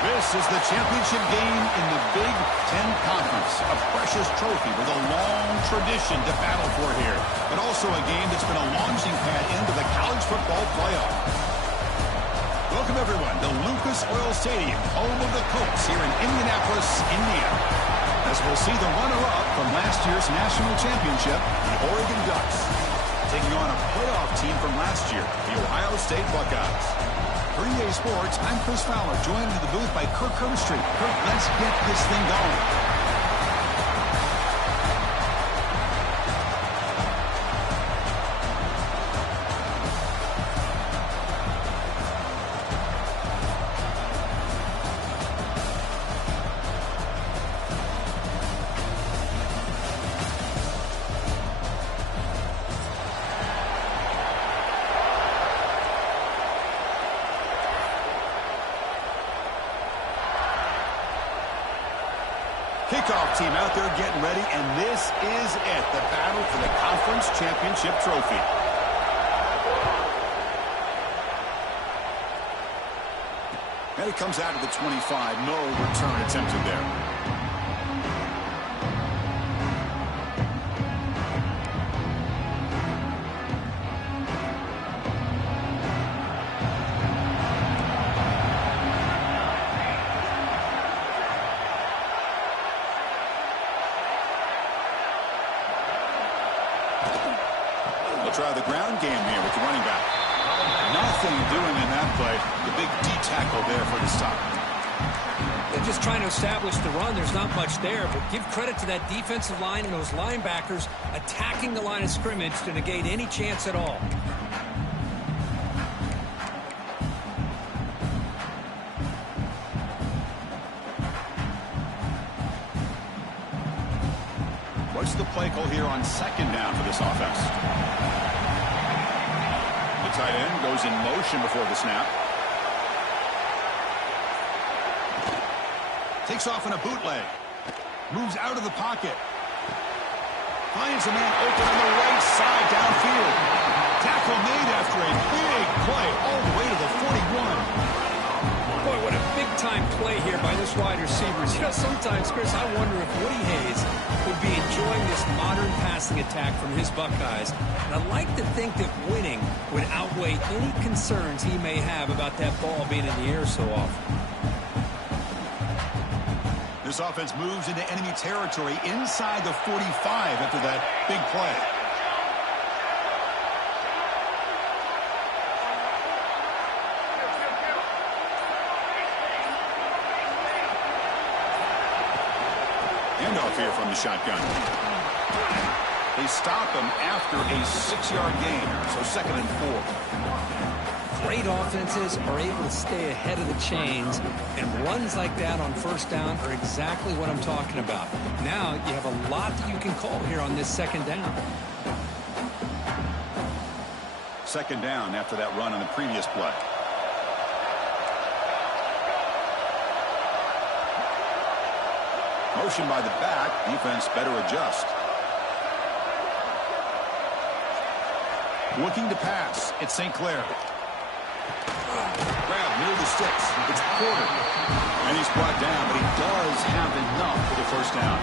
This is the championship game in the Big 10 Conference. A precious trophy with a long tradition to battle for here. But also a game that's been a launching pad into the college football playoff. Welcome, everyone, to Lucas Oil Stadium, home of the Colts here in Indianapolis, Indiana. As we'll see the runner-up from last year's national championship, the Oregon Ducks, taking on a playoff team from last year, the Ohio State Buckeyes. For EA Sports, I'm Chris Fowler, joined in the booth by Kirk Herbstreit. Kirk, let's get this thing going. Kickoff team out there getting ready, and this is it, the battle for the conference championship trophy. And it comes out of the 25. No return attempted there. Try the ground game here with the running back. Nothing doing in that play. The big D tackle there for the stop. They're just trying to establish the run. There's not much there, but give credit to that defensive line and those linebackers attacking the line of scrimmage to negate any chance at all. What's the play call here on second down for this offense? The tight end goes in motion before the snap. Takes off in a bootleg. Moves out of the pocket. Finds a man open on the right side downfield. Tackle made after a big play all the way to the 41. Boy, what a big-time play here by this wide receiver. You know, sometimes, Chris, I wonder if Woody Hayes would be enjoying this modern passing attack from his Buckeyes. And I'd like to think that winning would outweigh any concerns he may have about that ball being in the air so often. This offense moves into enemy territory inside the 45 after that big play. Handoff here from the shotgun. They stop him after a 6-yard gain, so 2nd and 4. Great offenses are able to stay ahead of the chains, and runs like that on first down are exactly what I'm talking about. Now you have a lot that you can call here on this 2nd down. 2nd down after that run on the previous play. Motion by the back. Defense better adjust. Looking to pass. It's St. Clair. Grab near the sticks. It's Porter. And he's brought down, but he does have enough for the first down.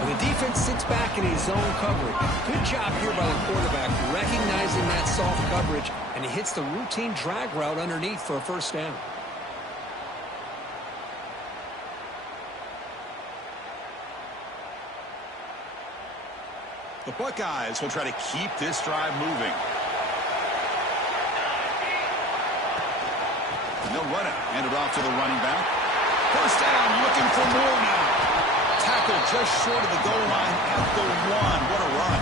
Well, the defense sits back in his zone coverage. Good job here by the quarterback recognizing that soft coverage, and he hits the routine drag route underneath for a first down. The Buckeyes will try to keep this drive moving. And they'll run it. Hand it off to the running back. First down, looking for more now. Tackle just short of the goal line at the 1. What a run.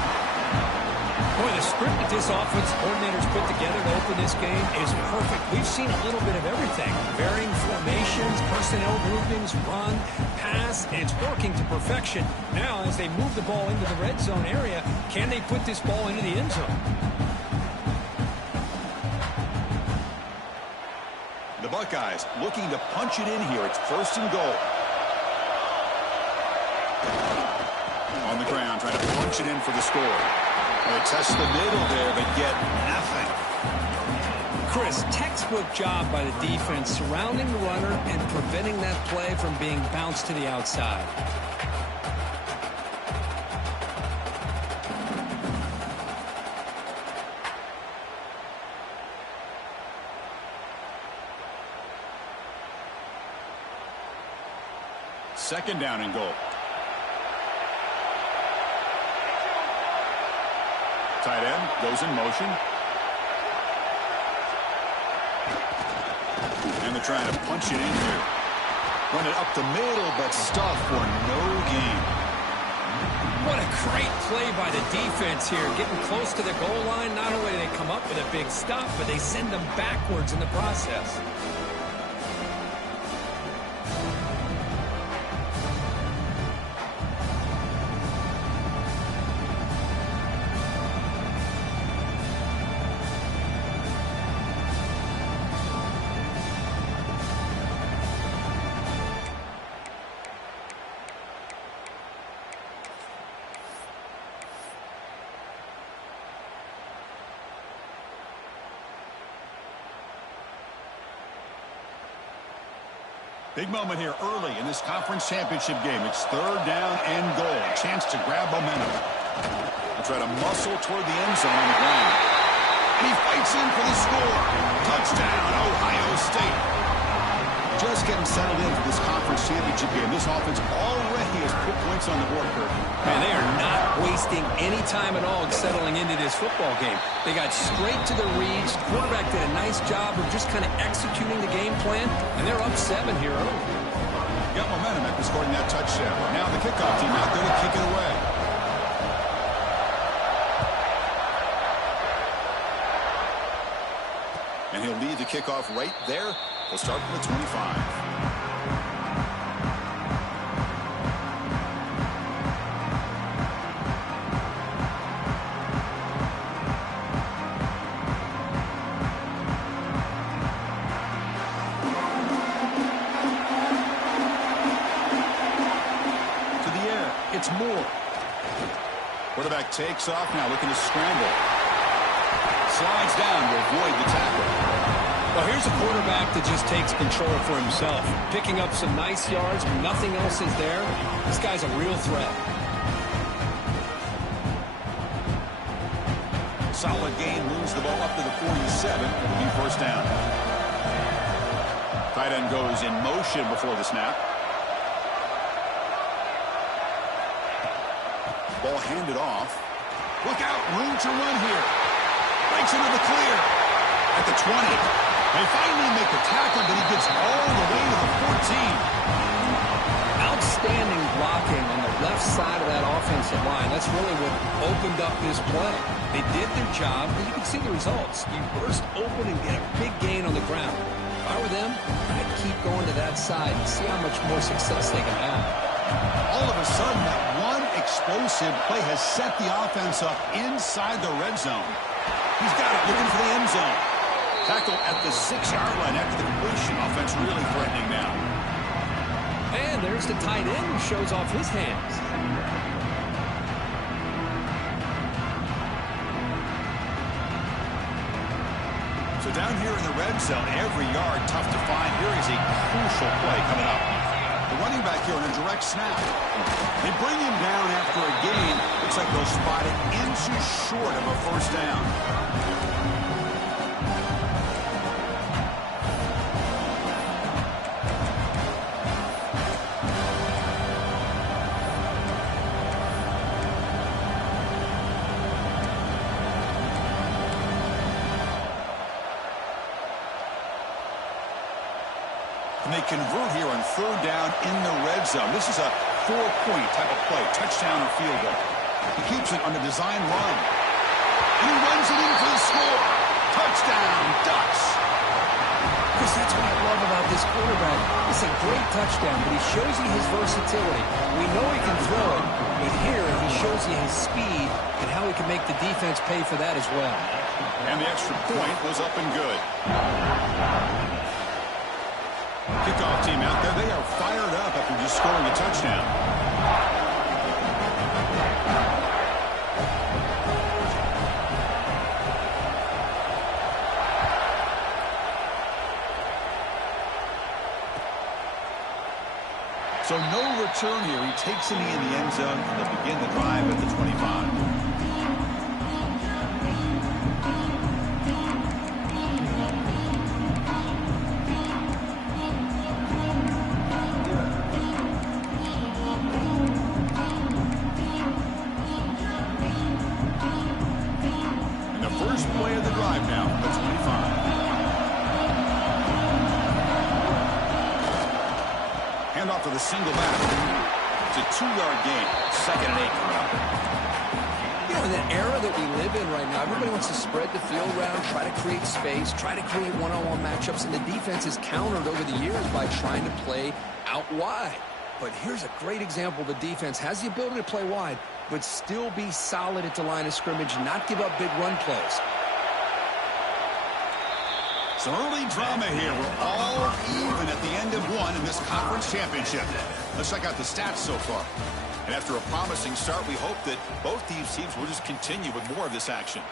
Boy, the script that this offense coordinators put together to open this game is perfect. We've seen a little bit of everything. Varying formations, personnel groupings, run, pass, and it's working to perfection. Now, as they move the ball into the red zone area, can they put this ball into the end zone? The Buckeyes looking to punch it in here. It's 1st and goal. On the ground, trying to punch it in for the score. They test the middle there, but get nothing. Chris, textbook job by the defense surrounding the runner and preventing that play from being bounced to the outside. Second down and goal. Tight end goes in motion. And they're trying to punch it in here. Run it up the middle, but stuff for no gain. What a great play by the defense here. Getting close to the goal line, not only do they come up with a big stop, but they send them backwards in the process. Big moment here early in this conference championship game. It's third down and goal. Chance to grab momentum. They'll try to muscle toward the end zone on the ground. And he fights in for the score. Touchdown, Ohio State. Just getting settled in for this conference championship game. This offense already has put points on the board, Kirk. Man, they are not wasting any time at all settling into this football game. They got straight to the reads. Quarterback did a nice job of just kind of executing the game plan, and they're up 7 here early. Got momentum after scoring that touchdown. Now the kickoff team out there to kick it away. And he'll lead the kickoff right there. He'll start from the 25. It's Moore. Quarterback takes off now, looking to scramble. Slides down to avoid the tackle. Well, here's a quarterback that just takes control for himself. Picking up some nice yards when nothing else is there. This guy's a real threat. Solid gain, moves the ball up to the 47. It'll be first down. Tight end goes in motion before the snap. Ball handed off. Look out, room to run here. Breaks into the clear. At the 20. They finally make the tackle, but he gets all the way to the 14. Outstanding blocking on the left side of that offensive line. That's really what opened up this play. They did their job, and you can see the results. You burst open and get a big gain on the ground. If I were them, I'd keep going to that side and see how much more success they can have. All of a sudden, that one explosive play has set the offense up inside the red zone. He's got it, looking for the end zone. Tackle at the 6-yard line after the completion. Offense really threatening now. And there's the tight end who shows off his hands. So down here in the red zone, every yard tough to find. Here is a crucial play coming up. The running back here on a direct snap. They bring him down after a gain. Looks like they'll spot it inches short of a first down. And they convert here on third down in the red zone. This is a 4-point type of play, touchdown or field goal. He keeps it on a design run. And he runs it in for the score. Touchdown, Ducks. Chris, that's what I love about this quarterback. It's a great touchdown, but he shows you his versatility. We know he can throw it, but here he shows you his speed and how he can make the defense pay for that as well. And the extra point was up and good. Kickoff team out there. They are fired up after just scoring a touchdown. So no return here. He takes it in the end zone, and they'll begin the drive at the 25. Handoff to the single back. It's a 2-yard gain. 2nd and 8 coming up. You know, in the era that we live in right now, everybody wants to spread the field around, try to create space, try to create one-on-one matchups, and the defense is countered over the years by trying to play out wide. But here's a great example. The defense has the ability to play wide, but still be solid at the line of scrimmage, not give up big run plays. Some early drama here. We're all even at the end of one in this conference championship. Let's check out the stats so far. And after a promising start, we hope that both these teams will just continue with more of this action.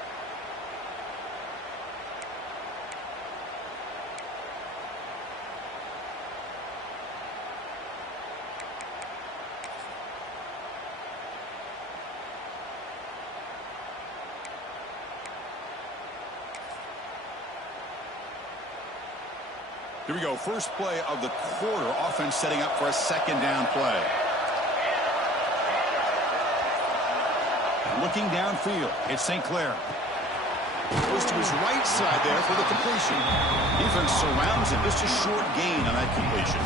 Here we go. First play of the quarter. Offense setting up for a 2nd down play. Looking downfield. It's St. Clair. Goes to his right side there for the completion. Defense surrounds him. Just a short gain on that completion.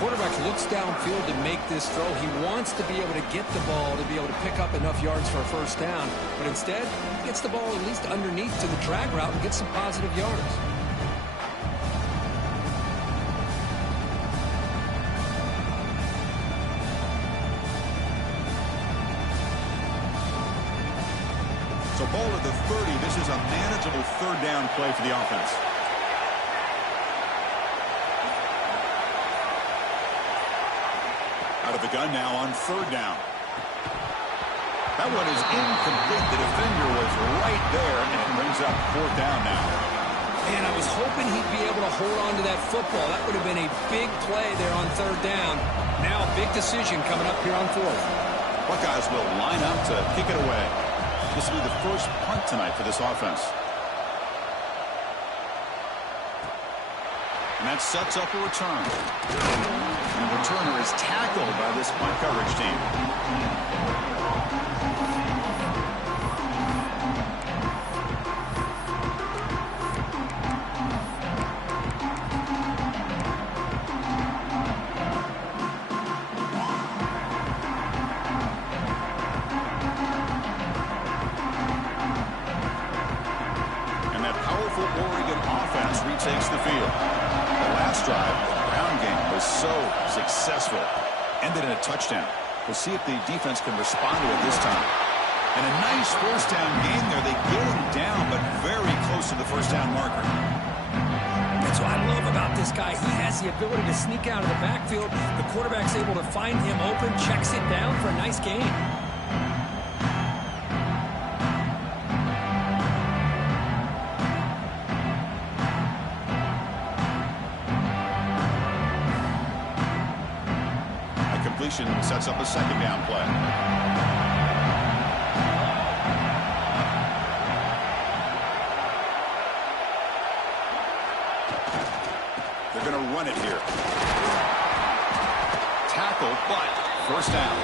Quarterback looks downfield to make this throw. He wants to be able to get the ball to be able to pick up enough yards for a 1st down. But instead, he gets the ball at least underneath to the drag route and gets some positive yards. So ball at the 30. This is a manageable 3rd down play for the offense. Out of the gun now on 3rd down. That one is incomplete. The defender was right there, and it brings up 4th down now. Man, I was hoping he'd be able to hold on to that football. That would have been a big play there on 3rd down. Now a big decision coming up here on 4th. Buckeyes will line up to kick it away. This will be the first punt tonight for this offense. And that sets up a return. And the returner is tackled by this punt coverage team. Takes the field. The last drive, the ground game was so successful. Ended in a touchdown. We'll see if the defense can respond to it this time. And a nice 1st down gain there. They get him down, but very close to the 1st down marker. That's what I love about this guy. He has the ability to sneak out of the backfield. The quarterback's able to find him open, checks it down for a nice gain. Sets up a 2nd down play. They're going to run it here. Tackle, but 1st down.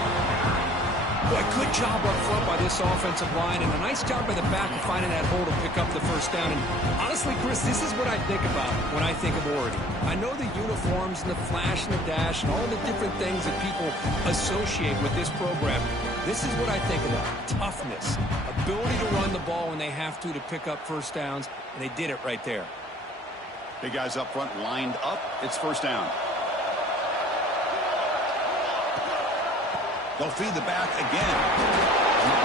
Boy, good job up front by this offensive line, and a nice job by the back of finding that hole to pick up the 1st down. And honestly, Chris, this is what I think about when I think of Oregon. I know the uniforms and the flash and the dash and all the different things that people associate with this program. This is what I think about. Toughness, ability to run the ball when they have to pick up 1st downs, and they did it right there. Big guys up front lined up. It's 1st down. They'll feed the back again.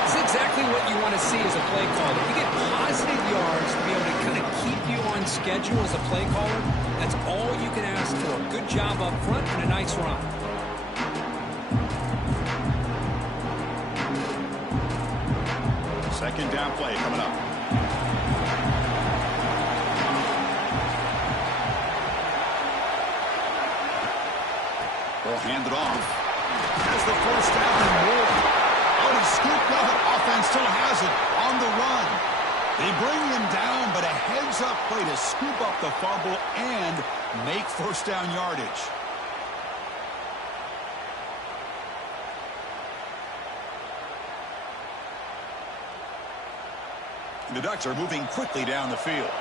It's exactly what you want to see as a play caller. You get positive yards to be able to kind of keep you on schedule as a play caller. That's all you can ask for. Good job up front and a nice run. Second down play coming up. They'll hand it off. Has the first down and more. Oh, he scooped up. Offense still has it on the run. They bring him down, but a heads-up play to scoop up the fumble and make first down yardage. The Ducks are moving quickly down the field.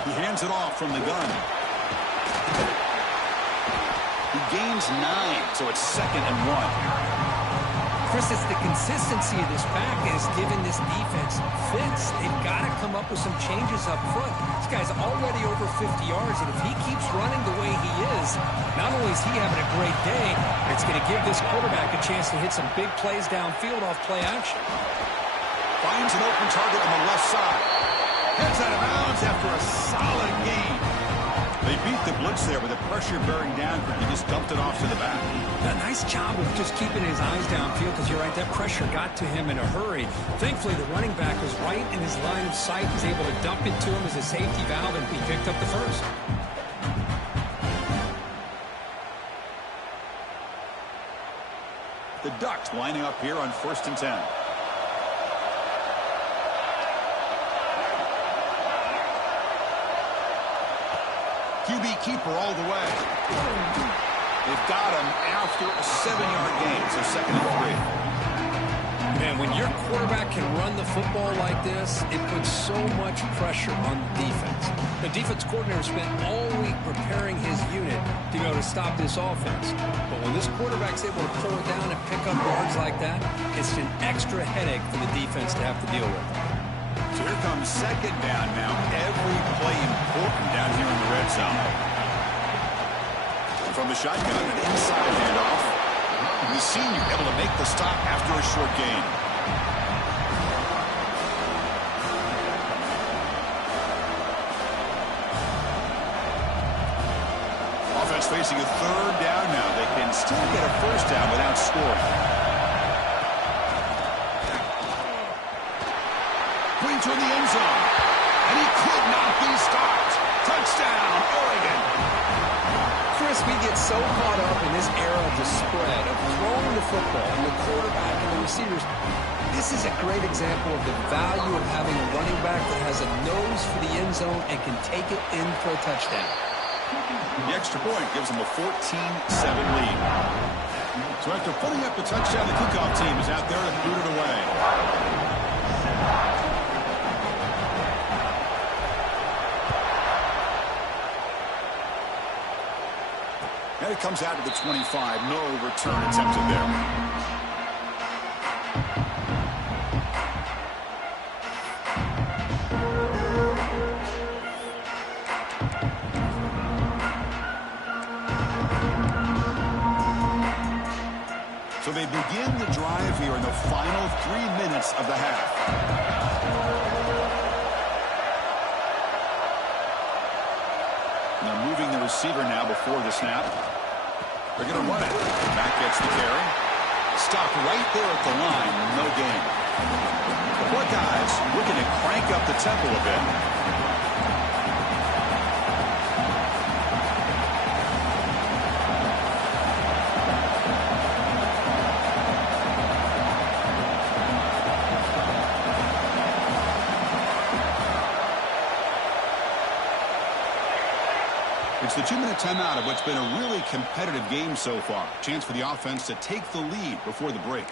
He hands it off from the gun. He gains 9, so it's 2nd and 1. Chris, it's the consistency of this pack that has given this defense fits. They've got to come up with some changes up front. This guy's already over 50 yards, and if he keeps running the way he is, not only is he having a great day, it's going to give this quarterback a chance to hit some big plays downfield off play action. Finds an open target on the left side. Heads out of bounds after a solid gain. They beat the blitz there with the pressure bearing down. He just dumped it off to the back. A nice job of just keeping his eyes downfield, because you're right, that pressure got to him in a hurry. Thankfully, the running back was right in his line of sight. He's able to dump it to him as a safety valve, and he picked up the first. The Ducks lining up here on 1st and 10. QB keeper all the way. They've got him after a 7-yard gain, so 2nd and 3. Man, when your quarterback can run the football like this, it puts so much pressure on the defense. The defense coordinator spent all week preparing his unit to be able to stop this offense. But when this quarterback's able to pull it down and pick up yards like that, it's an extra headache for the defense to have to deal with. So here comes 2nd down now. Every play important down here in the red zone. From the shotgun, an inside handoff. The senior able to make the stop after a short gain. Offense facing a 3rd down now. They can still get a first down without scoring. Brings her in the end zone. And he could not be stopped. Touchdown, Oregon. Chris, we get so caught up in this era of the spread, of throwing the football, and the quarterback and the receivers. This is a great example of the value of having a running back that has a nose for the end zone and can take it in for a touchdown. The extra point gives them a 14-7 lead. So after putting up the touchdown, the kickoff team is out there to boot it away. And it comes out to the 25. No return attempted there. So they begin the drive here in the final 3 minutes of the half. And they're moving the receiver now before the snap. They're going to run it. Back gets the carry. Stopped right there at the line. No gain. The Buckeyes looking to crank up the tempo a bit. It's the 2-minute timeout of what's been a really competitive game so far. Chance for the offense to take the lead before the break.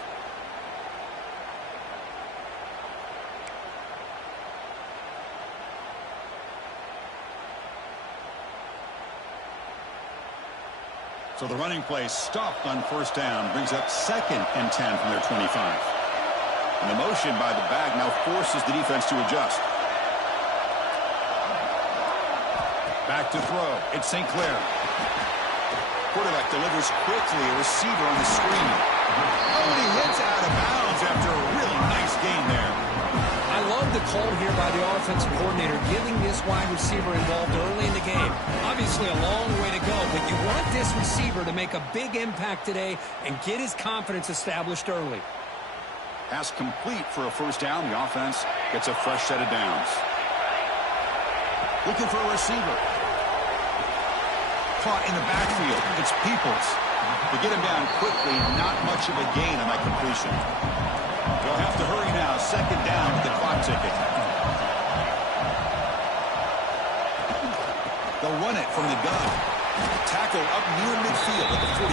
So the running play stopped on first down, brings up 2nd and 10 from their 25. And the motion by the back now forces the defense to adjust. Back to throw. It's St. Clair. Quarterback delivers quickly. A receiver on the screen. Oh, and he hits out of bounds after a really nice gain there. I love the call here by the offensive coordinator, getting this wide receiver involved early in the game. Obviously a long way to go, but you want this receiver to make a big impact today and get his confidence established early. Pass complete for a first down. The offense gets a fresh set of downs. Looking for a receiver. Caught in the backfield. It's Peoples. To get him down quickly, not much of a gain on that completion. They'll have to hurry now. Second down with the clock ticking. They'll run it from the gun. Tackle up near midfield at the 48.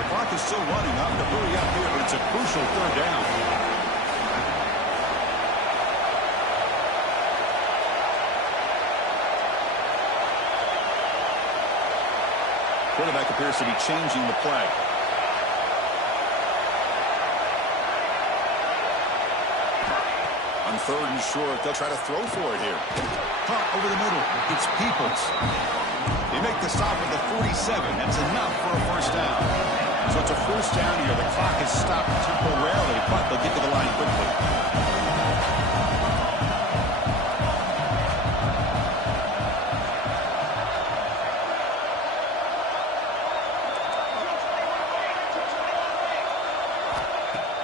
The clock is still running. Up to hurry up here, but it's a crucial third down. Quarterback appears to be changing the play. On third and short, they'll try to throw for it here. Caught over the middle. It's Peoples. They make the stop at the 47. That's enough for a first down. So it's a first down here. The clock is stopped temporarily, but they'll get to the line quickly.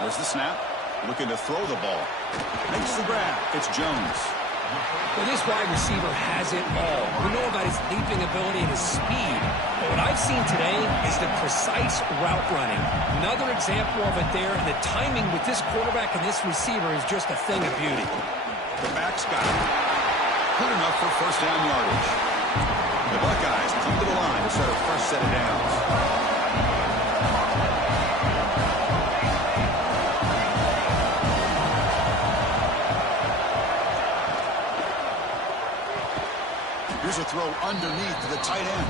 There's the snap. Looking to throw the ball. Makes the grab. It's Jones. Well, this wide receiver has it all. We know about his leaping ability and his speed. But what I've seen today is the precise route running. Another example of it there. And the timing with this quarterback and this receiver is just a thing of beauty. The back's got it. Good enough for first down yardage. The Buckeyes come to the line to start a fresh set of downs. Here's a throw underneath to the tight end.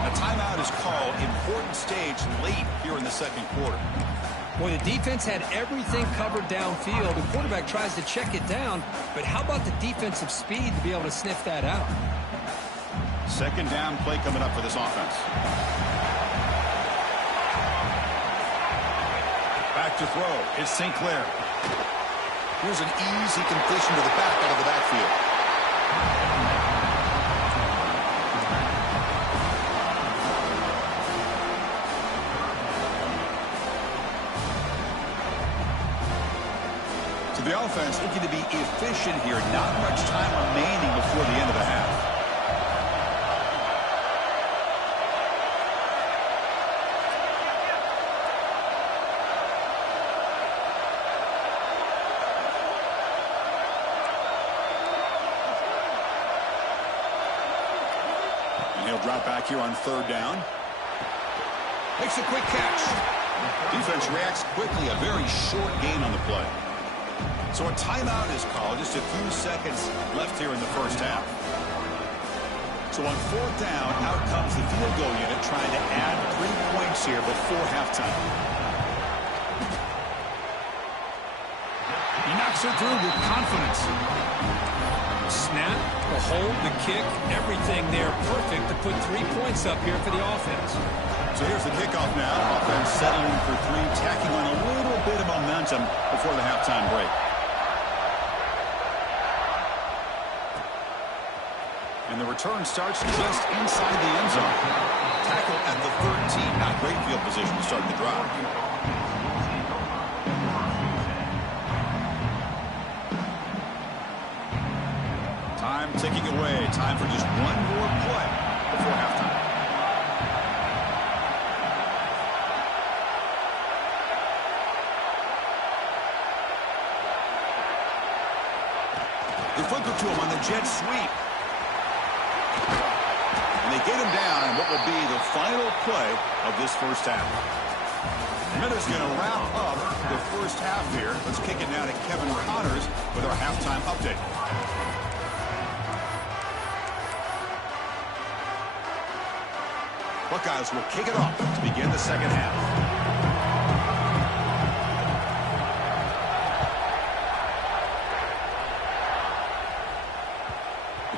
A timeout is called. Important stage late here in the second quarter. Boy, the defense had everything covered downfield. The quarterback tries to check it down, but how about the defensive speed to be able to sniff that out? Second down play coming up for this offense. Back to throw. It's St. Clair. Here's an easy completion to the back out of the backfield. The offense looking to be efficient here. Not much time remaining before the end of the half. And he'll drop back here on third down. Makes a quick catch. Defense reacts quickly. A very short gain on the play. So a timeout is called. Just a few seconds left here in the first half. So on fourth down, out comes the field goal unit trying to add 3 points here before halftime. He knocks it through with confidence. Snap, the hold, the kick, everything there perfect to put 3 points up here for the offense. So here's the kickoff now. Offense settling for 3, tacking on a little bit of momentum before the halftime break. And the return starts just inside the end zone. Tackle at the 13. Not great field position to start the drive. Time ticking away. Time for just one more play before halftime. They flip it to him on the jet sweep. And they get him down in what will be the final play of this first half. Miller's going to wrap up the first half here. Let's kick it now to Kevin Connors with our halftime update. Buckeyes will kick it off to begin the second half.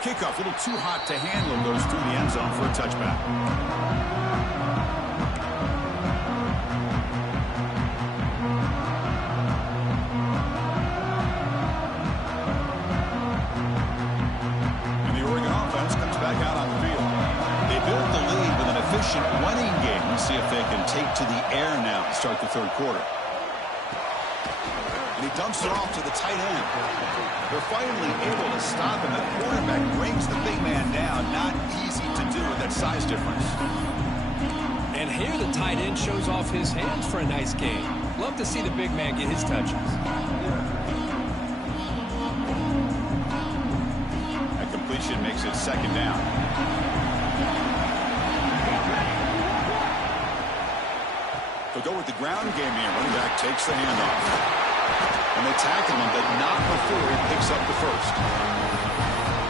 Kickoff, a little too hot to handle, and goes through the end zone for a touchback. And the Oregon offense comes back out on the field. They built the lead with an efficient running game. Let's see if they can take to the air now to start the third quarter. And he dumps it off to the tight end. They're finally able to stop him. The quarterback brings the big man down. Not easy to do with that size difference. And here the tight end shows off his hands for a nice gain. Love to see the big man get his touches. That completion makes it second down. They'll go with the ground game here. Running back takes the handoff. And they tackle him, but not before he picks up the first.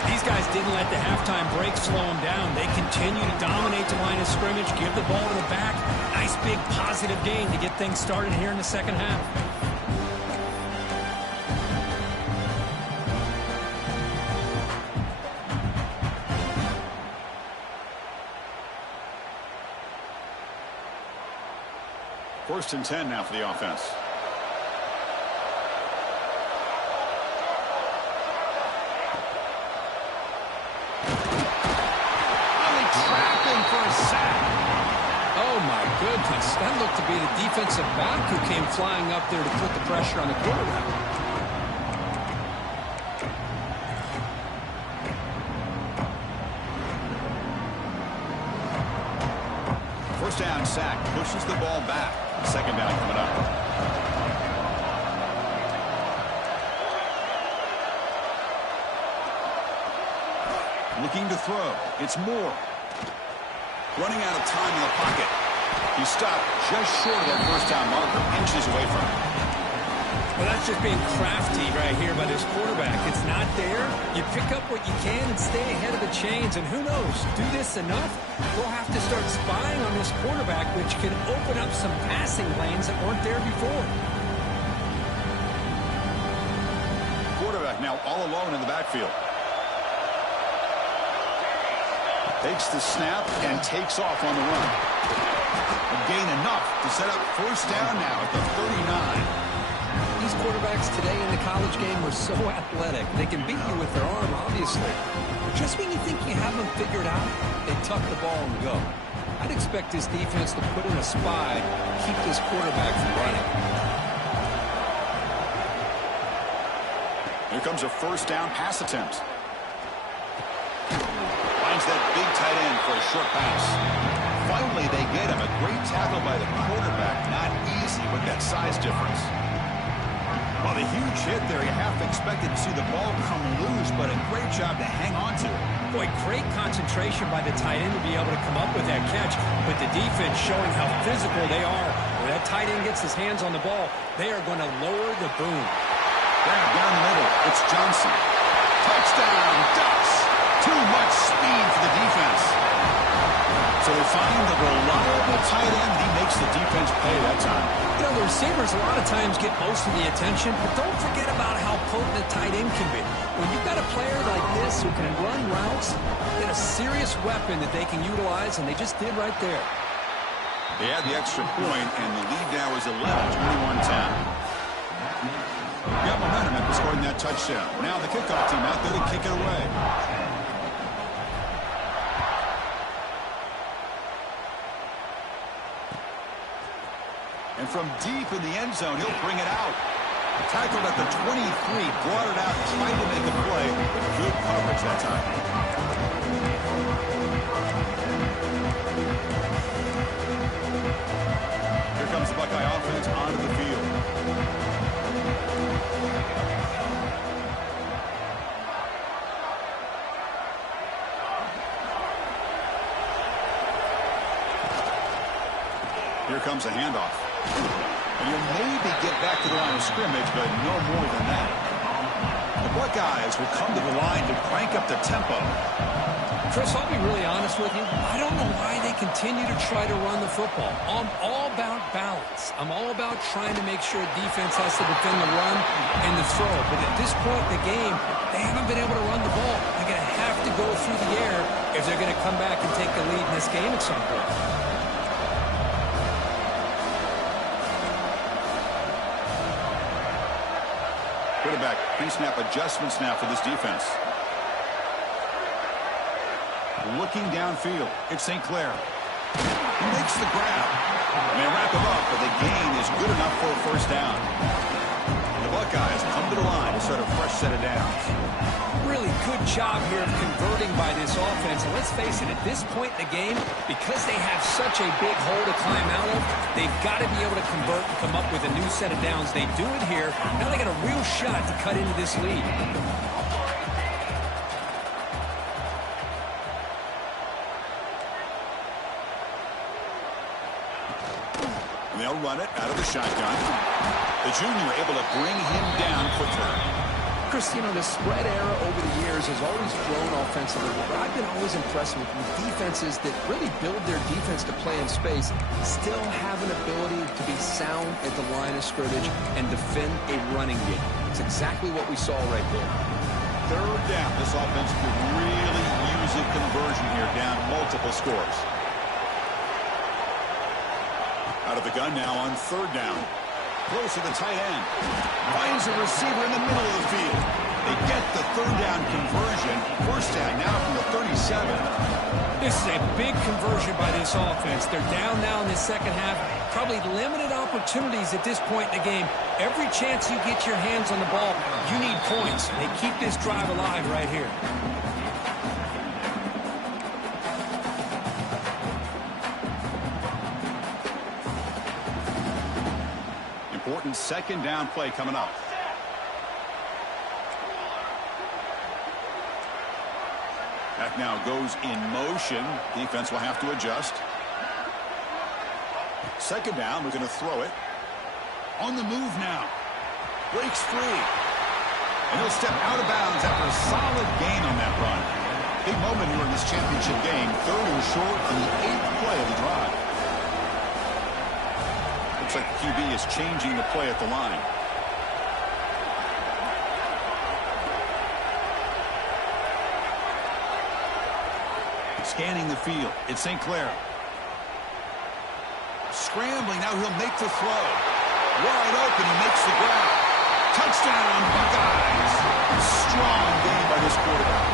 These guys didn't let the halftime break slow them down. They continue to dominate the line of scrimmage, give the ball to the back. Nice big positive gain to get things started here in the second half. First and 10 now for the offense. Oh, my goodness. That looked to be the defensive back who came flying up there to put the pressure on the quarterback. First down sack. Pushes the ball back. Second down coming up. Looking to throw. It's Moore. Running out of time in the pocket. He stopped just short of that first down marker, inches away from it. Well, that's just being crafty right here by this quarterback. It's not there. You pick up what you can and stay ahead of the chains. And who knows, do this enough, we'll have to start spying on this quarterback, which can open up some passing lanes that weren't there before. Quarterback now all alone in the backfield. Takes the snap and takes off on the run. A gain enough to set up first down now at the 39. These quarterbacks today in the college game are so athletic. They can beat you with their arm, obviously. Just when you think you have them figured out, they tuck the ball and go. I'd expect this defense to put in a spy, keep this quarterback from running. Here comes a first down pass attempt. That big tight end for a short pass. Finally, they get him. A great tackle by the quarterback. Not easy with that size difference. Well, the huge hit there, you have to expect to see the ball come loose, but a great job to hang on to it. Boy, great concentration by the tight end to be able to come up with that catch, but the defense showing how physical they are. When that tight end gets his hands on the ball, they are going to lower the boom. Down the middle, it's Johnson. Touchdown, Ducks! Too much speed for the defense. So they find the reliable tight end. He makes the defense pay that time. You know, the receivers a lot of times get most of the attention, but don't forget about how potent a tight end can be. When you've got a player like this who can run routes, get a serious weapon that they can utilize, and they just did right there. They had the extra point, and the lead now is 11, 21-10. Got momentum after scoring that touchdown. Now the kickoff team out there to kick it away. And from deep in the end zone, he'll bring it out. Tackled at the 23, brought it out, tried to make a play, with good coverage that time. Here comes the Buckeye offense onto the field. Here comes a handoff. And you'll maybe get back to the line of scrimmage, but no more than that. The Buckeyes will come to the line to crank up the tempo. Chris, I'll be really honest with you. I don't know why they continue to try to run the football. I'm all about balance. I'm all about trying to make sure defense has to defend the run and the throw. But at this point in the game, they haven't been able to run the ball. They're going to have to go through the air if they're going to come back and take the lead in this game at some point. Quarterback pre-snap adjustments now for this defense. Looking downfield, it's St. Clair. He makes the grab. And they wrap him up, but the gain is good enough for a first down. The Buckeyes come to the line to start a fresh set of downs. Really good job here of converting by this offense. And let's face it, at this point in the game, because they have such a big hole to climb out of, they've got to be able to convert and come up with a new set of downs. They do it here. Now they got a real shot to cut into this lead. They'll run it out of the shotgun. The junior able to bring him down quickly. Chris, you know, the spread era over the years has always grown offensively, but I've been always impressed with defenses that really build their defense to play in space, still have an ability to be sound at the line of scrimmage and defend a running game. It's exactly what we saw right there. Third down. This offense could really use a conversion here, down multiple scores. Out of the gun now on third down. Close to the tight end. Finds a receiver in the middle of the field. They get the third down conversion. First down now from the 37. This is a big conversion by this offense. They're down now in the second half. Probably limited opportunities at this point in the game. Every chance you get your hands on the ball, you need points. They keep this drive alive right here. Important second down play coming up. That now goes in motion. Defense will have to adjust. Second down, we're going to throw it. On the move now. Breaks free. And he'll step out of bounds after a solid gain on that run. Big moment here in this championship game. Third and short on the 8th play of the drive. Looks like the QB is changing the play at the line. Scanning the field. It's St. Clair. Scrambling. Now he'll make the throw. Wide open. He makes the grab. Touchdown, Buckeyes. Strong game by this quarterback.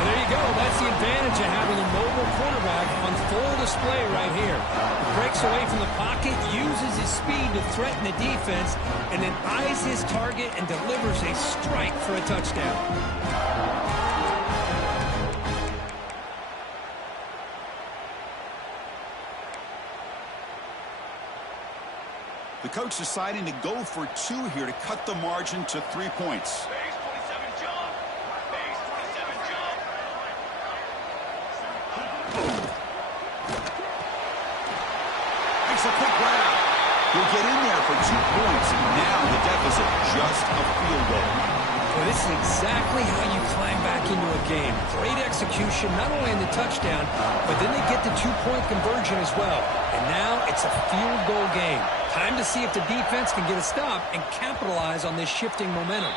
And there you go. That's the advantage of having a mobile quarterback on full display right here. He breaks away from the pocket, uses his speed to threaten the defense, and then eyes his target and delivers a strike for a touchdown. The coach deciding to go for two here to cut the margin to 3 points. Makes a quick grab. He'll get in there for 2 points. Now the deficit just a field goal. Well, this is exactly how you climb back into a game. Great execution, not only in the touchdown, but then they get the 2-point conversion as well. And now it's a field goal game. Time to see if the defense can get a stop and capitalize on this shifting momentum.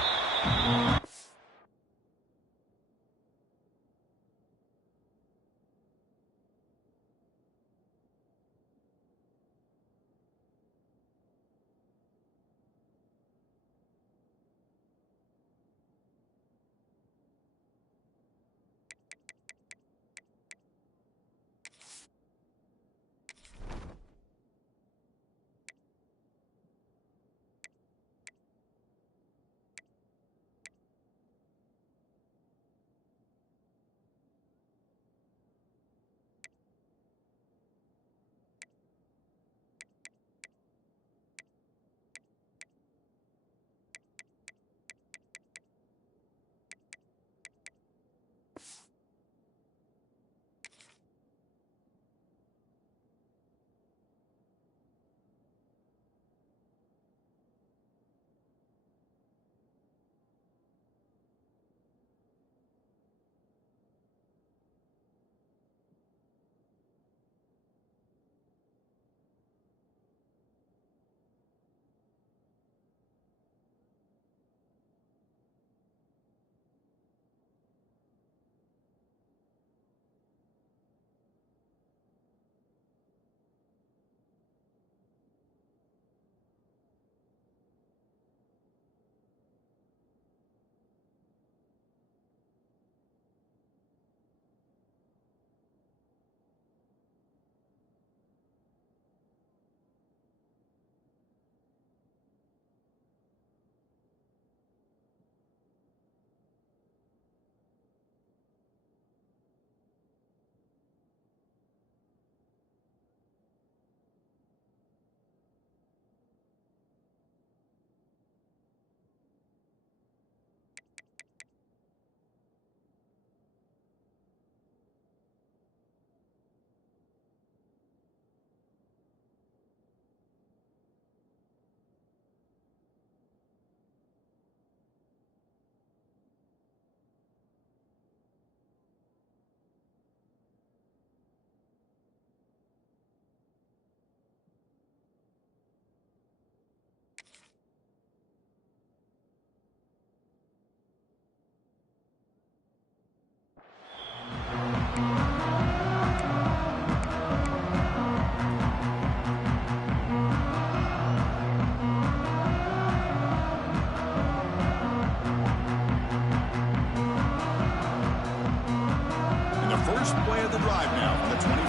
first play of the drive now from the 25.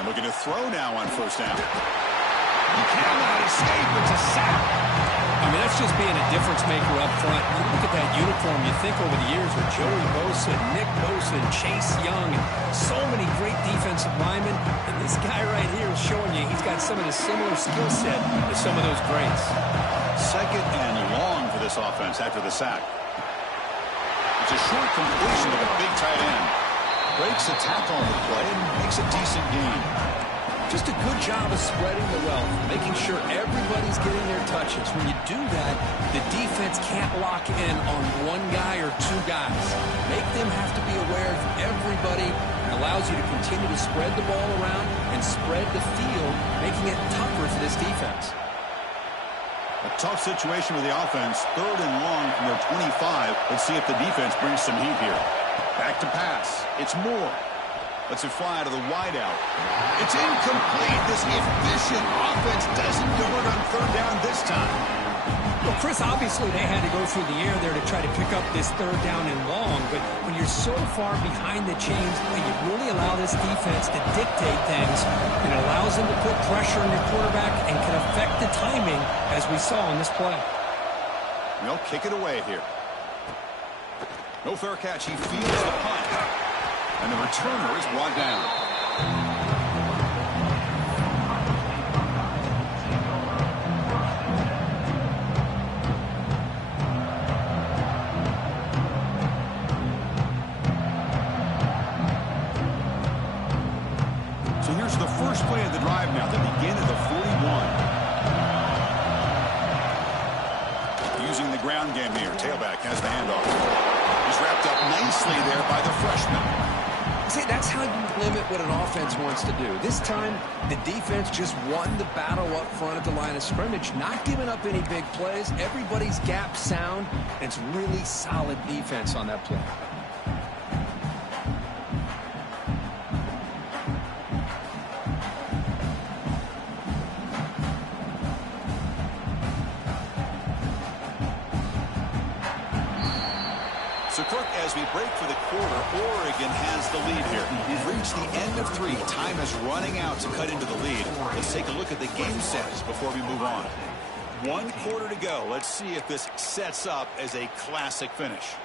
And looking to throw now on first down. He cannot escape. It's a sack. I mean, that's just being a difference maker up front. You look at that uniform, you think over the years with Joey Bosa, Nick Bosa, Chase Young, and so many great defensive linemen. And this guy right here is showing you he's got some of the similar skill set to some of those greats. Second and long for this offense after the sack. It's a short completion to the big tight end. Breaks a tackle on the play and makes a decent gain. Just a good job of spreading the wealth, making sure everybody's getting their touches. When you do that, the defense can't lock in on one guy or two guys. Make them have to be aware of everybody. It allows you to continue to spread the ball around and spread the field, making it tougher for this defense. A tough situation with the offense. Third and long from their 25. Let's see if the defense brings some heat here. Back to pass. It's Moore. Lets it fly to the wideout. It's incomplete. This efficient offense doesn't convert on third down this time. Well, Chris, obviously they had to go through the air there to try to pick up this third down and long, but when you're so far behind the chains, you really allow this defense to dictate things. It allows them to put pressure on your quarterback and can affect the timing, as we saw in this play. They'll kick it away here. No fair catch. He feels the punt. And the returner is brought down. So here's the first play of the drive now, the begin of the 41. Using the ground game here. Tailback has the handoff. He's wrapped up nicely there by the freshman. See, that's how you limit what an offense wants to do. This time, the defense just won the battle up front at the line of scrimmage, not giving up any big plays. Everybody's gap sound, and it's really solid defense on that play. So, Kirk, as we break for the quarter, Oregon has the lead here. We've reached the end of 3. Time is running out to cut into the lead. Let's take a look at the game sets before we move on. 1 quarter to go. Let's see if this sets up as a classic finish.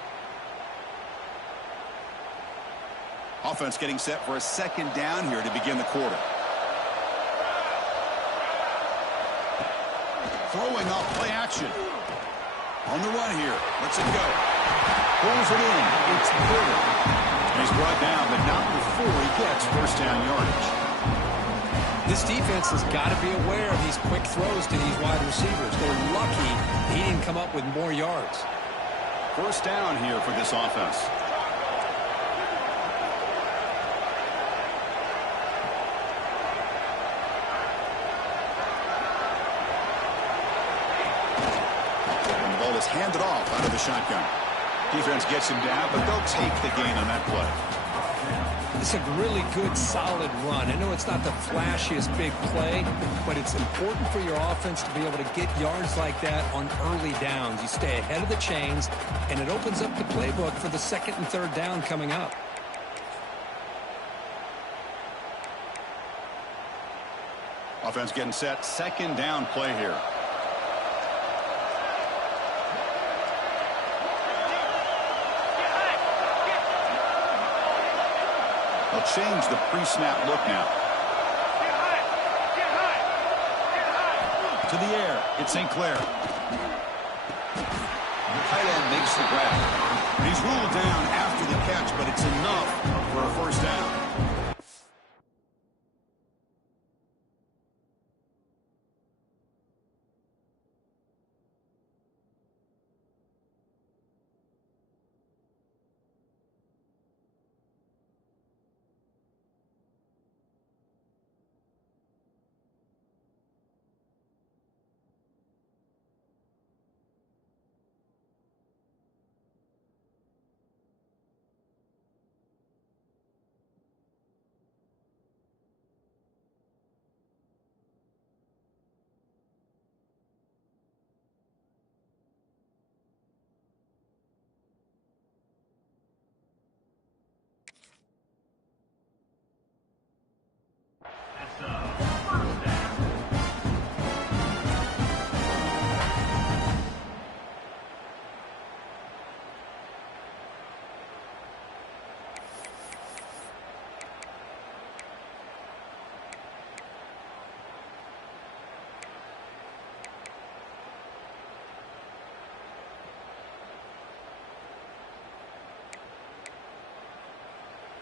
Offense getting set for a second down here to begin the quarter. Throwing off play action. On the run here. Let's it go. Pulls it in. It's good. He's brought down, but not before he gets first down yardage. This defense has got to be aware of these quick throws to these wide receivers. They're lucky he didn't come up with more yards. First down here for this offense. And the ball is handed off out of the shotgun. Defense gets him down, but they'll take the gain on that play. It's a really good, solid run. I know it's not the flashiest big play, but it's important for your offense to be able to get yards like that on early downs. You stay ahead of the chains, and it opens up the playbook for the second and third down coming up. Offense getting set. Second down play here. They'll change the pre-snap look now. To the air. It's St. Clair. The tight end makes the grab. He's ruled down after the catch, but it's enough for a first down.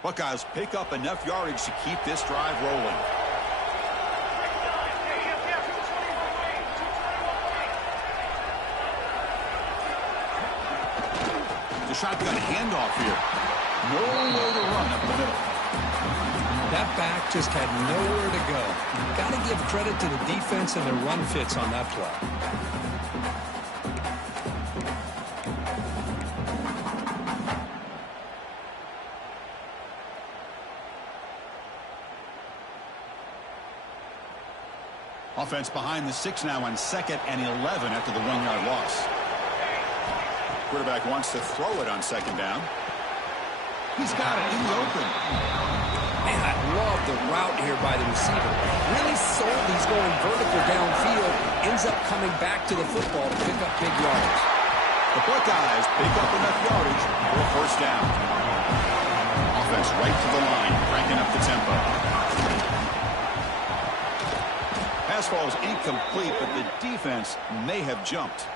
Buckeyes pick up enough yardage to keep this drive rolling. The shotgun handoff here. Nowhere to run up the middle. That back just had nowhere to go. Got to give credit to the defense and their run fits on that play. Offense behind the 6 now on 2nd and 11 after the 1-yard loss. Quarterback wants to throw it on 2nd down. He's got it in the open. Man, I love the route here by the receiver. Really sold he's going vertical downfield. Ends up coming back to the football to pick up big yards. The Buckeyes pick up enough yardage for a 1st down. Offense right to the line, cranking up the tempo. Pass ball is incomplete, but the defense may have jumped.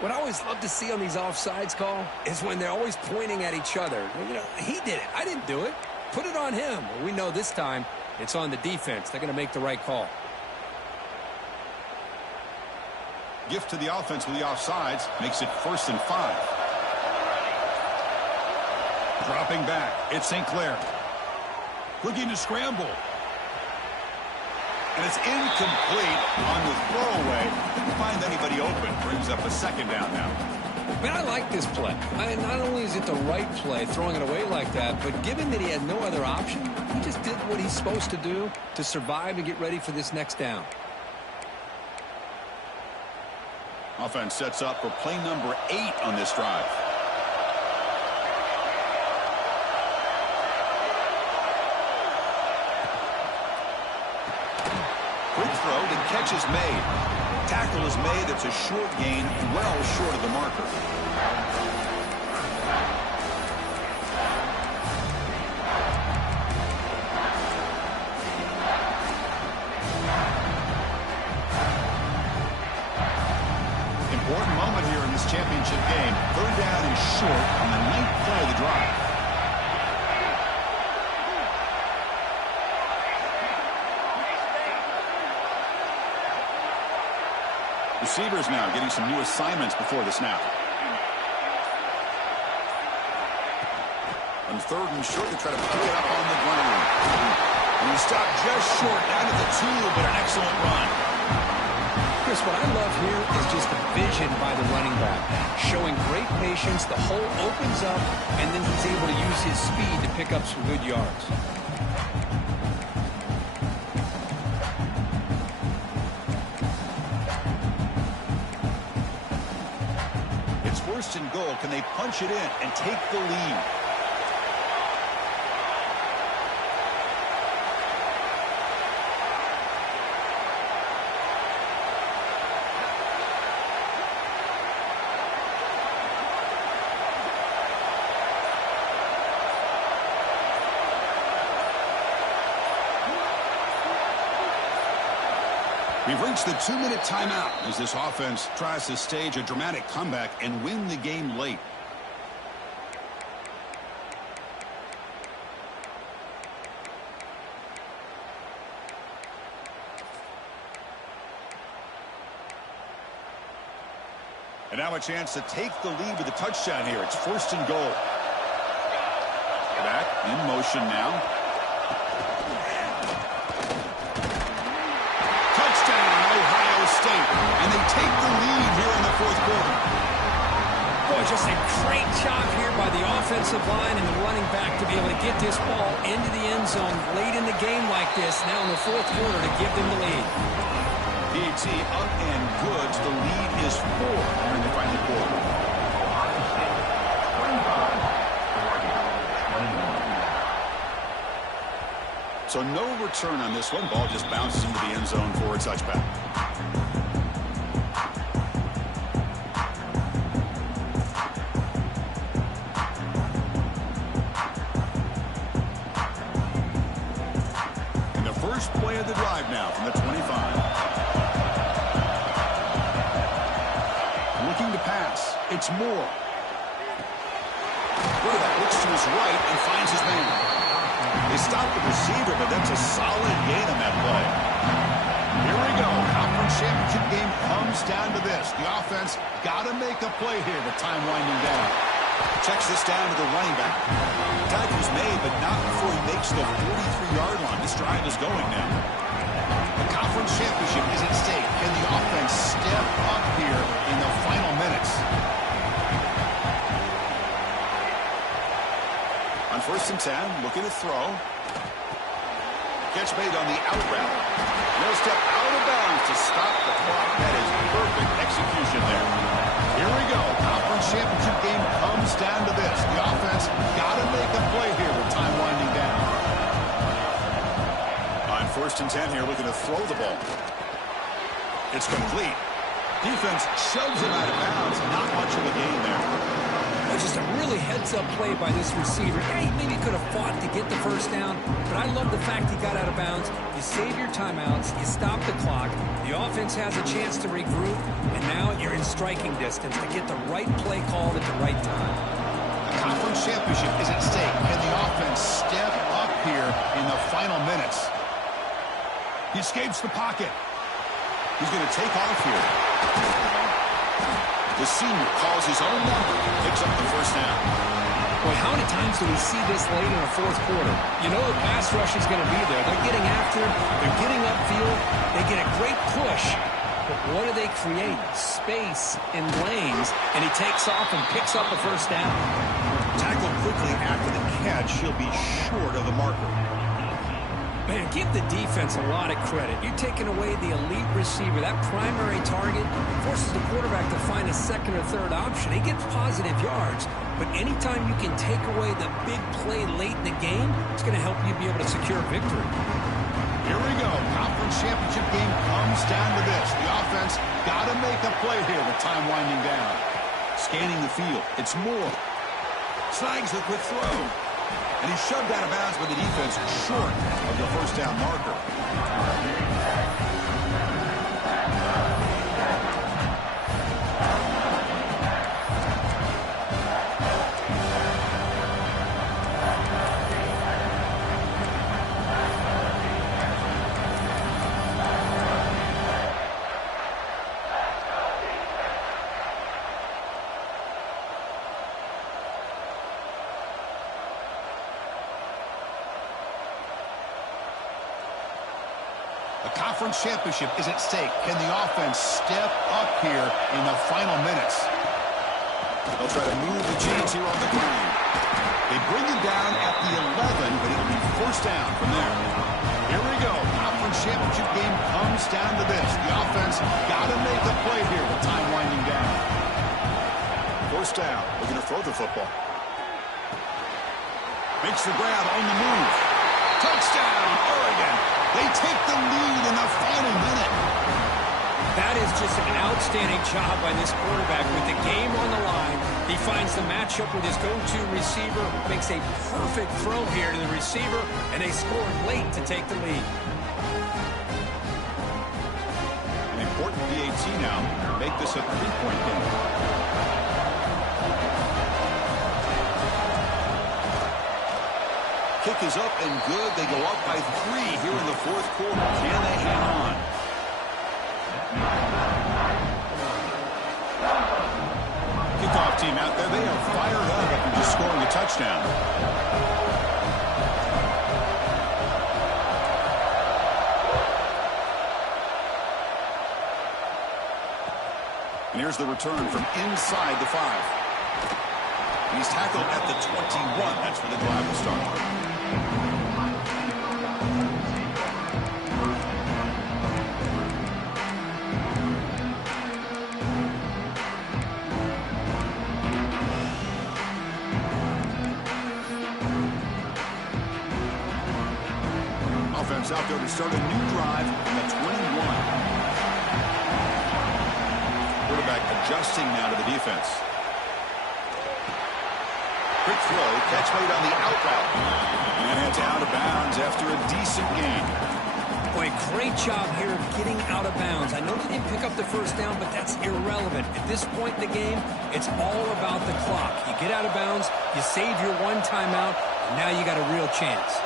What I always love to see on these offsides call is when they're always pointing at each other. You know, he did it. I didn't do it. Put it on him. Well, we know this time it's on the defense. They're going to make the right call. Gift to the offense with the offsides makes it 1st and 5. Dropping back, it's St. Clair. Looking to scramble. And it's incomplete on the throwaway. Didn't find anybody open. Brings up a 2nd down now. Man, I like this play. Not only is it the right play, throwing it away like that, but given that he had no other option, he just did what he's supposed to do to survive and get ready for this next down. Offense sets up for play number 8 on this drive. Quick throw, the catch is made. Tackle is made. It's a short gain, well short of the marker. Important moment here in this championship game. 3rd down and short on the 9th play of the drive. Receivers now getting some new assignments before the snap. On 3rd and short, they try to pick it up on the ground. And he stopped just short down at the 2, but an excellent run. Chris, what I love here is just the vision by the running back. Showing great patience, the hole opens up, and then he's able to use his speed to pick up some good yards. It's 1st and goal. Can they punch it in and take the lead? We've reached the 2-minute timeout as this offense tries to stage a dramatic comeback and win the game late. And now a chance to take the lead with a touchdown here. It's 1st and goal. Back in motion now. And they take the lead here in the 4th quarter. Boy, just a great job here by the offensive line and the running back to be able to get this ball into the end zone late in the game like this, now in the 4th quarter, to give them the lead. PAT up and good. The lead is 4 here in the final quarter. So no return on this one. Ball just bounces into the end zone for a touchback. Play of the drive now from the 25. Looking to pass. It's Moore. Quarterback looks to his right and finds his man. They stopped the receiver, but that's a solid gain on that play. Here we go. Conference championship game comes down to this. The offense got to make a play here with time winding down. Checks this down to the running back. Tackle's made, but not before he makes the 43-yard line. This drive is going now. The conference championship is at stake. Can the offense step up here in the final minutes? On 1st and 10, looking to throw. Catch made on the out route. No step out of bounds to stop the clock. That is perfect execution there. Here we go. Conference championship game comes down to this. The offense got to make a play here with time winding down. On 1st and 10 here, looking to throw the ball. It's complete. Defense shoves him out of bounds. Not much of a gain there. Just a really heads-up play by this receiver. Yeah, he maybe could have fought to get the first down, but I love the fact he got out of bounds. You save your timeouts, you stop the clock, the offense has a chance to regroup, and now you're in striking distance to get the right play called at the right time. The conference championship is at stake. Can the offense step up here in the final minutes? He escapes the pocket. He's going to take off here. The senior calls his own number, picks up the first down. Boy, how many times do we see this late in the fourth quarter? You know the pass rush is going to be there. They're getting after him. They're getting upfield. They get a great push. But what do they create? Space in lanes. And he takes off and picks up the first down. Tackled quickly after the catch. He'll be short of the marker. Man, give the defense a lot of credit. You're taking away the elite receiver. That primary target forces the quarterback to find a second or third option. He gets positive yards, but anytime you can take away the big play late in the game, it's going to help you be able to secure victory. Here we go. Conference championship game comes down to this. The offense got to make a play here with time winding down. Scanning the field. It's Moore. Snags the quick throw. And he's shoved out of bounds by the defense short of the first down marker. The conference championship is at stake. Can the offense step up here in the final minutes? They'll try to move the chains here on the ground. They bring him down at the 11, but it'll be first down from there. Here we go. Conference championship game comes down to this. The offense got to make a play here with time winding down. First down. Looking to throw the football. Makes the grab on the move. Touchdown, Oregon. They take the lead in the final minute. That is just an outstanding job by this quarterback with the game on the line. He finds the matchup with his go-to receiver, makes a perfect throw here to the receiver, and they score late to take the lead. An important BAT now to make this a 3-point game. Kick is up and good. They go up by 3 here in the fourth quarter. Can they hang on? Kickoff team out there. They are fired up after just scoring a touchdown. And here's the return from inside the 5. He's tackled at the 21. That's where the drive will start. Offense out there to start a new drive on the 21. Quarterback adjusting now to the defense. Quick throw, catch made on the out route. And it's out of bounds after a decent gain. Boy, great job here of getting out of bounds. I know they didn't pick up the first down, but that's irrelevant. At this point in the game, it's all about the clock. You get out of bounds, you save your one timeout, and now you got a real chance.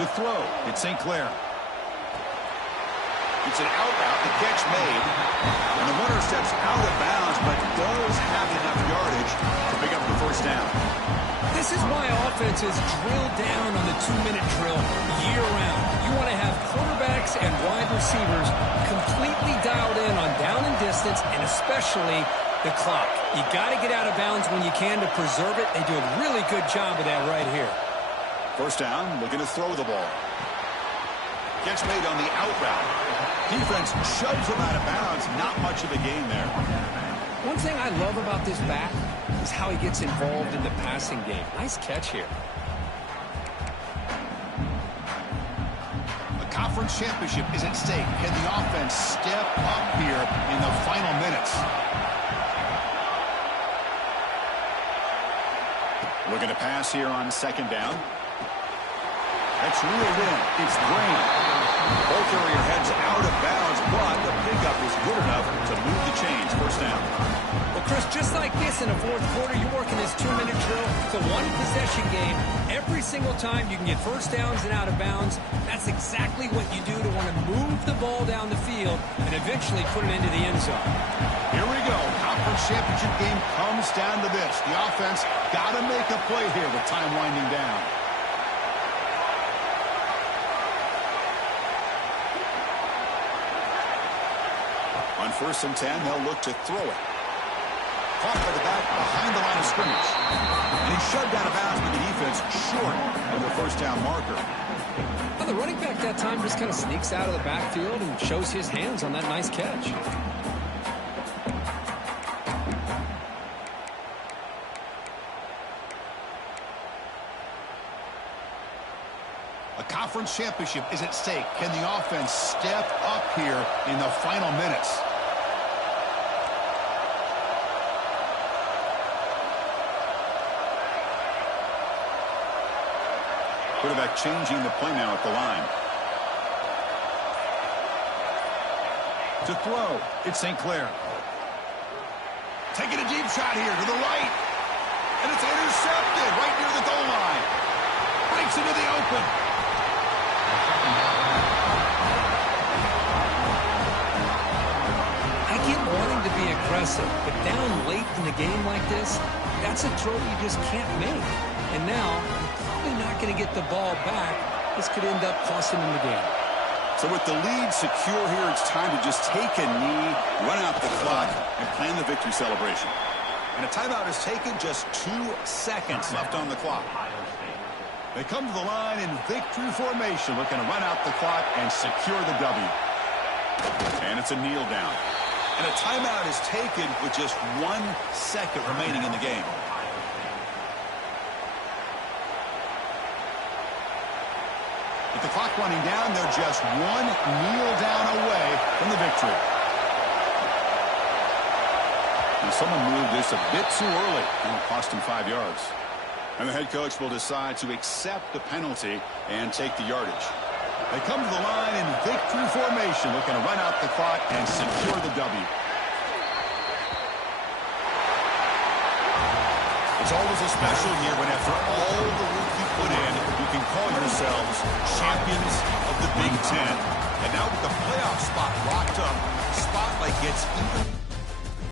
To throw, it's St. Clair. It's an out route, the catch made. And the runner steps out of bounds, but does have enough yardage to pick up the first down. This is why offenses drill down on the 2-minute drill year-round. You want to have quarterbacks and wide receivers completely dialed in on down and distance, and especially the clock. You got to get out of bounds when you can to preserve it. They do a really good job of that right here. First down, looking to throw the ball. Catch made on the out route. Defense shoves him out of bounds. Not much of a gain there. One thing I love about this back is how he gets involved in the passing game. Nice catch here. A conference championship is at stake. Can the offense step up here in the final minutes? Looking to pass here on second down. That's reeled in. It's Green. Ball carrier heads out of bounds, but the pickup is good enough to move the chains. First down. Well, Chris, just like this in the fourth quarter, you're working this 2-minute drill. It's a one-possession game. Every single time you can get first downs and out of bounds, that's exactly what you do to want to move the ball down the field and eventually put it into the end zone. Here we go. Conference championship game comes down to this. The offense got to make a play here with time winding down. On 1st and 10, they'll look to throw it. Caught by the back behind the line of scrimmage. And he's shoved out of bounds with the defense short of the first down marker. Well, the running back that time just kind of sneaks out of the backfield and shows his hands on that nice catch. A conference championship is at stake. Can the offense step up here in the final minutes? Quarterback changing the play now at the line. To throw, it's St. Clair. Taking a deep shot here to the right. And it's intercepted right near the goal line. Breaks into the open. I get wanting to be aggressive, but down late in the game like this, that's a throw you just can't make. And now, you're probably not going to get the ball back. This could end up costing him the game. So with the lead secure here, it's time to just take a knee, run out the clock, and plan the victory celebration. And a timeout is taken, just 2 seconds left on the clock. They come to the line in victory formation, looking to run out the clock and secure the W. And it's a kneel down. And a timeout is taken with just 1 second remaining in the game. With the clock running down, they're just 1 kneel down away from the victory. And someone moved this a bit too early, and it cost him 5 yards. And the head coach will decide to accept the penalty and take the yardage. They come to the line in victory formation, looking to run out the clock and secure the W. It's always a special year when after all the work you put in, you can call yourselves champions of the Big Ten. And now with the playoff spot locked up, the spotlight gets even